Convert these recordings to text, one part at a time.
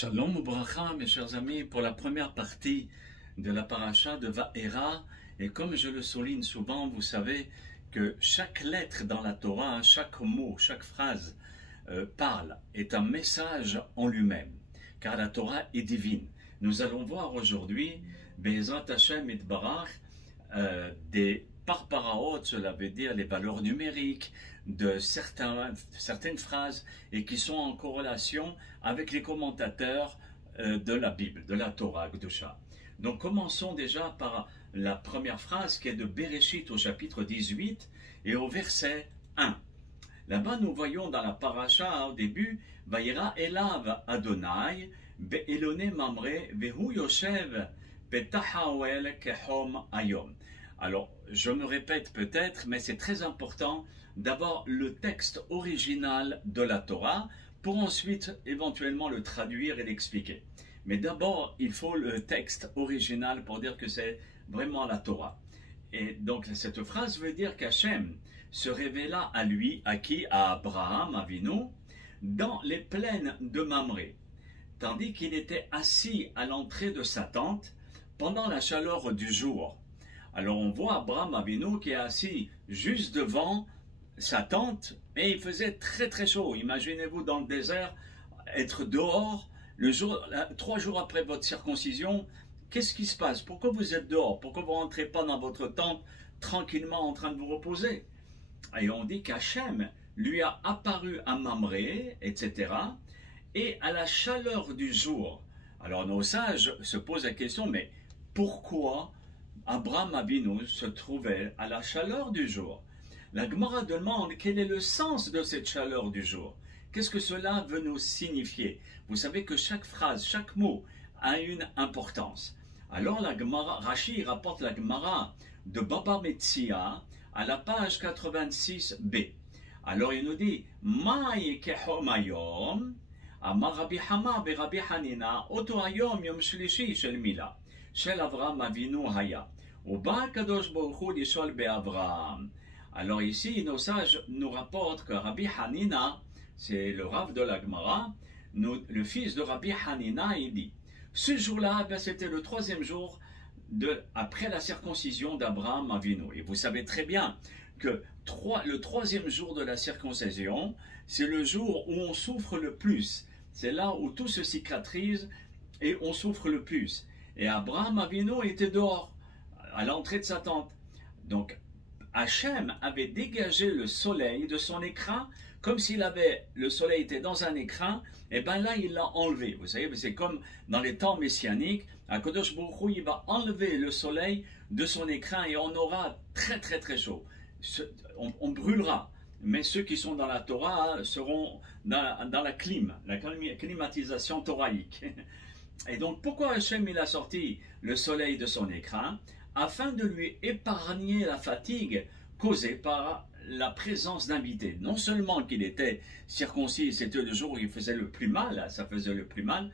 Shalom Ubracha, mes chers amis, pour la première partie de la paracha de Va'era. Et comme je le souligne souvent, vous savez que chaque lettre dans la Torah, chaque mot, chaque phrase parle, est un message en lui-même, car la Torah est divine. Nous allons voir aujourd'hui, Be'ezrat Hashem Itbarach, des parparaot, cela veut dire les valeurs numériques de certaines phrases et qui sont en corrélation avec les commentateurs de la Bible, de la Torah Kedusha. Donc commençons déjà par la première phrase qui est de Bereshit au chapitre 18 et au verset 1. Là-bas nous voyons dans la paracha au début Vayera elav Adonai be'elone mamre vehu yoshev petahawel kehom ayom. Alors, je me répète peut-être, mais c'est très important d'avoir le texte original de la Torah pour ensuite éventuellement le traduire et l'expliquer. Mais d'abord, il faut le texte original pour dire que c'est vraiment la Torah. Et donc, cette phrase veut dire qu'Hachem se révéla à lui, à qui? À Abraham Avinu, dans les plaines de Mamré, tandis qu'il était assis à l'entrée de sa tente pendant la chaleur du jour. Alors on voit Abraham Avinu qui est assis juste devant sa tente et il faisait très très chaud. Imaginez-vous dans le désert, être dehors, 3 jours après votre circoncision, qu'est-ce qui se passe? Pourquoi vous êtes dehors? Pourquoi vous ne rentrez pas dans votre tente tranquillement en train de vous reposer? Et on dit qu'Hachem lui a apparu à Mamré, etc. et à la chaleur du jour. Alors nos sages se posent la question, mais pourquoi Abraham Avinu se trouvait à la chaleur du jour? La Gemara demande quel est le sens de cette chaleur du jour. Qu'est-ce que cela veut nous signifier? Vous savez que chaque phrase, chaque mot a une importance. Alors la Gemara, Rashi rapporte la Gemara de Baba Metzia à la page 86b. Alors il nous dit Ma'i kehom ayom, amar Rabbi Hama be Rabbi Hanina, oto ayom yom shlishi shel mila, shel Avraham Avinu haya. Alors ici, nos sages nous rapportent que Rabbi Hanina, c'est le Rav de la Gemara, le fils de Rabbi Hanina, il dit, ce jour-là, ben, c'était le 3e jour après la circoncision d'Abraham Avinu. Et vous savez très bien que le 3e jour de la circoncision, c'est le jour où on souffre le plus. C'est là où tout se cicatrise et on souffre le plus. Et Abraham Avinu était dehors, à l'entrée de sa tente. Donc, Hachem avait dégagé le soleil de son écran, comme s'il avait, le soleil était dans un écran, et bien là, il l'a enlevé. Vous savez, c'est comme dans les temps messianiques, Akadosh Baruch Hu, il va enlever le soleil de son écran et on aura très très très chaud. On brûlera. Mais ceux qui sont dans la Torah seront dans la climatisation thoraïque. Et donc, pourquoi Hachem il a sorti le soleil de son écran? Afin de lui épargner la fatigue causée par la présence d'invités. Non seulement qu'il était circoncis, c'était le jour où il faisait le plus mal, ça faisait le plus mal,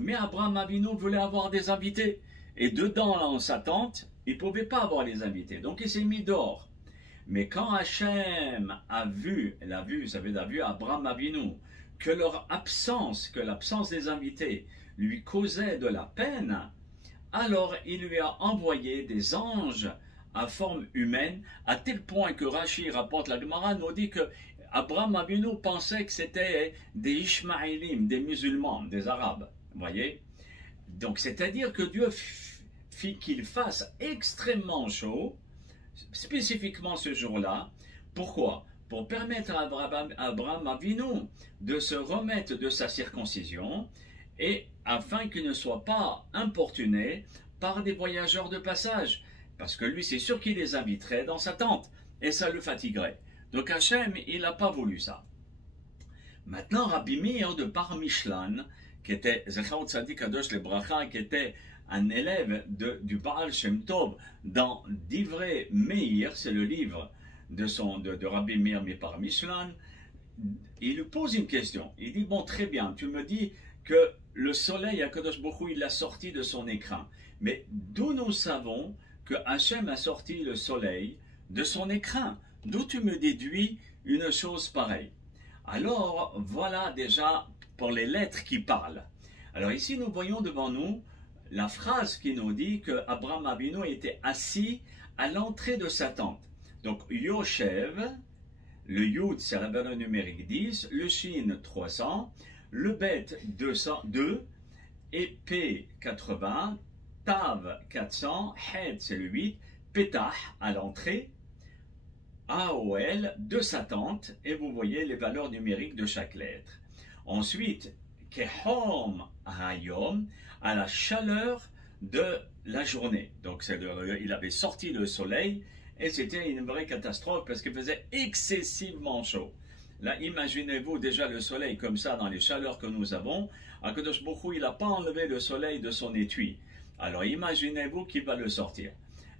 mais Abraham Avinu voulait avoir des invités. Et dedans, dans sa tente, il ne pouvait pas avoir les invités. Donc il s'est mis dehors. Mais quand Hachem a vu Abraham Avinu, que l'absence des invités lui causait de la peine, alors il lui a envoyé des anges à forme humaine, à tel point que Rashi rapporte, la Gemara nous dit que Abraham Avinu pensait que c'était des Ishmaélim, des musulmans, des Arabes. Voyez? Donc c'est-à-dire que Dieu fit qu'il fasse extrêmement chaud, spécifiquement ce jour-là. Pourquoi? Pour permettre à Abraham Avinu de se remettre de sa circoncision et afin qu'il ne soit pas importuné par des voyageurs de passage. Parce que lui, c'est sûr qu'il les inviterait dans sa tente et ça le fatiguerait. Donc Hachem, il n'a pas voulu ça. Maintenant, Rabbi Meir de Bar Mishlan, qui était Zechaut Tzadik Kadosh Lebracha, qui était un élève du Baal Shem Tov dans Divrei Meir, c'est le livre de Rabbi Meir Bar Mishlan, il lui pose une question. Il dit, bon, très bien, tu me dis que le soleil, Akadosh Baruch Hu, il l'a sorti de son écran. Mais d'où nous savons que Hachem a sorti le soleil de son écran? D'où tu me déduis une chose pareille? Alors, voilà déjà pour les lettres qui parlent. Alors ici, nous voyons devant nous la phrase qui nous dit que Abraham Avinu était assis à l'entrée de sa tente. Donc Yoshev, le Yud c'est la valeur numérique 10, le Shin 300, le Bet 202 et P 80, Tav 400, Het c'est le 8, Petah à l'entrée, AOL de sa tente, et vous voyez les valeurs numériques de chaque lettre. Ensuite, Kehom Hayom, à la chaleur de la journée. Donc il avait sorti le soleil et c'était une vraie catastrophe parce qu'il faisait excessivement chaud. Là, imaginez-vous déjà le soleil comme ça dans les chaleurs que nous avons. Akadosh Baruch Hu, il n'a pas enlevé le soleil de son étui. Alors imaginez-vous qu'il va le sortir.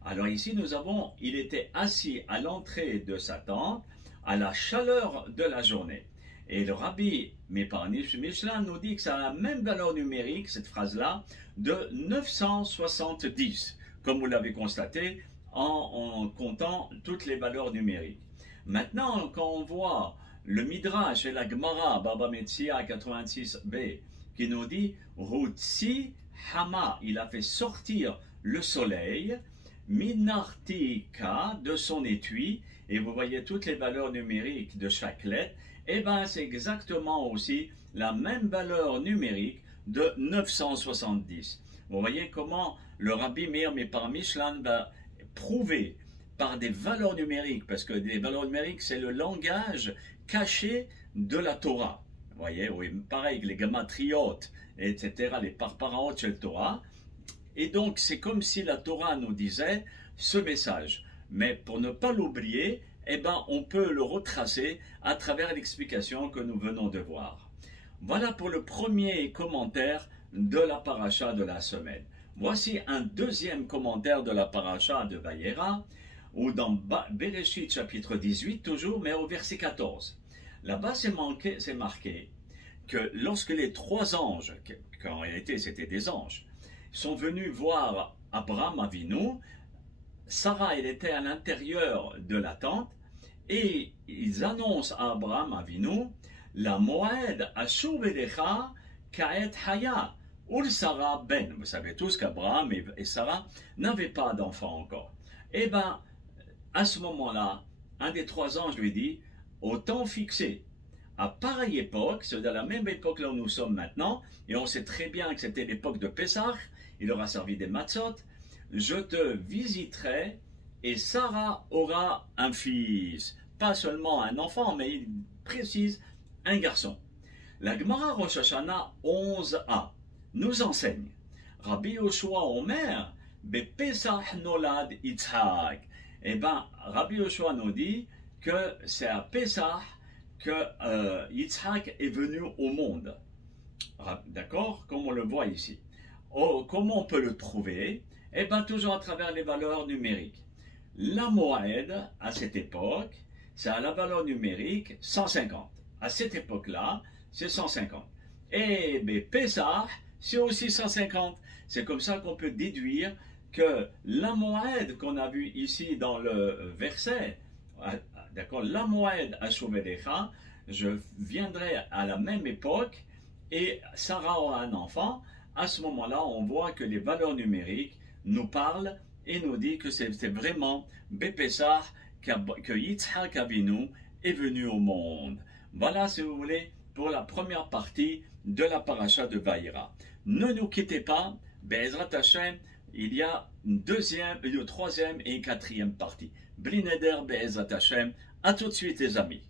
Alors ici nous avons, il était assis à l'entrée de sa tente à la chaleur de la journée. Et le rabbi Michelin nous dit que ça a la même valeur numérique, cette phrase-là, de 970, comme vous l'avez constaté, en comptant toutes les valeurs numériques. Maintenant, quand on voit le Midrash et la Gemara, Baba Metzia 86b, qui nous dit « Rutsi Hama », il a fait sortir le soleil, Minartika, de son étui, et vous voyez toutes les valeurs numériques de chaque lettre, et bien c'est exactement aussi la même valeur numérique de 970. Vous voyez comment le Rabbi Meir Michelin va prouver par des valeurs numériques, parce que les valeurs numériques c'est le langage caché de la Torah. Vous voyez, oui, pareil, les gematriotes, etc., les parparaot chez le Torah. Et donc c'est comme si la Torah nous disait ce message. Mais pour ne pas l'oublier, eh ben, on peut le retracer à travers l'explication que nous venons de voir. Voilà pour le premier commentaire de la paracha de la semaine. Voici un deuxième commentaire de la paracha de Vayera, ou dans Bereshit chapitre 18 toujours, mais au verset 14. Là-bas, c'est marqué que lorsque les trois anges, qu'en réalité c'était des anges, sont venus voir Abraham Avinu, Sarah, elle était à l'intérieur de la tente, et ils annoncent à Abraham Avinu, la Moed Ashuv Elecha Kaet Haya, Ul Sarah Ben. Vous savez tous qu'Abraham et Sarah n'avaient pas d'enfant encore. Et bien, à ce moment-là, un des trois anges lui dit, au temps fixé, à pareille époque, c'est à la même époque là où nous sommes maintenant, et on sait très bien que c'était l'époque de Pessah, il aura servi des matzot, je te visiterai et Sarah aura un fils. Pas seulement un enfant, mais il précise un garçon. La Gemara Rosh Hashanah 11a nous enseigne Rabbi Yoshua Omer, Bepesach Nolad Yitzhak. Eh bien, Rabbi Yoshua nous dit que c'est à Pessah que Yitzhak est venu au monde. D'accord? Comme on le voit ici. Oh, comment on peut le trouver? Eh bien, toujours à travers les valeurs numériques. La Moed, à cette époque, c'est à la valeur numérique 150. À cette époque-là, c'est 150. Et Pessah, c'est aussi 150. C'est comme ça qu'on peut déduire que la Moed qu'on a vu ici dans le verset, d'accord, la Moed à Shuvelecha, je viendrai à la même époque et Sarah aura un enfant. À ce moment-là, on voit que les valeurs numériques nous parlent et nous dit que c'est vraiment Bepessah que Yitzhak Avinu est venu au monde. Voilà, si vous voulez, pour la première partie de la paracha de Vayera. Ne nous quittez pas, Be'ezrat Hashem, il y a une troisième et une quatrième partie. Bli neder Be'ezrat Hashem, à tout de suite les amis.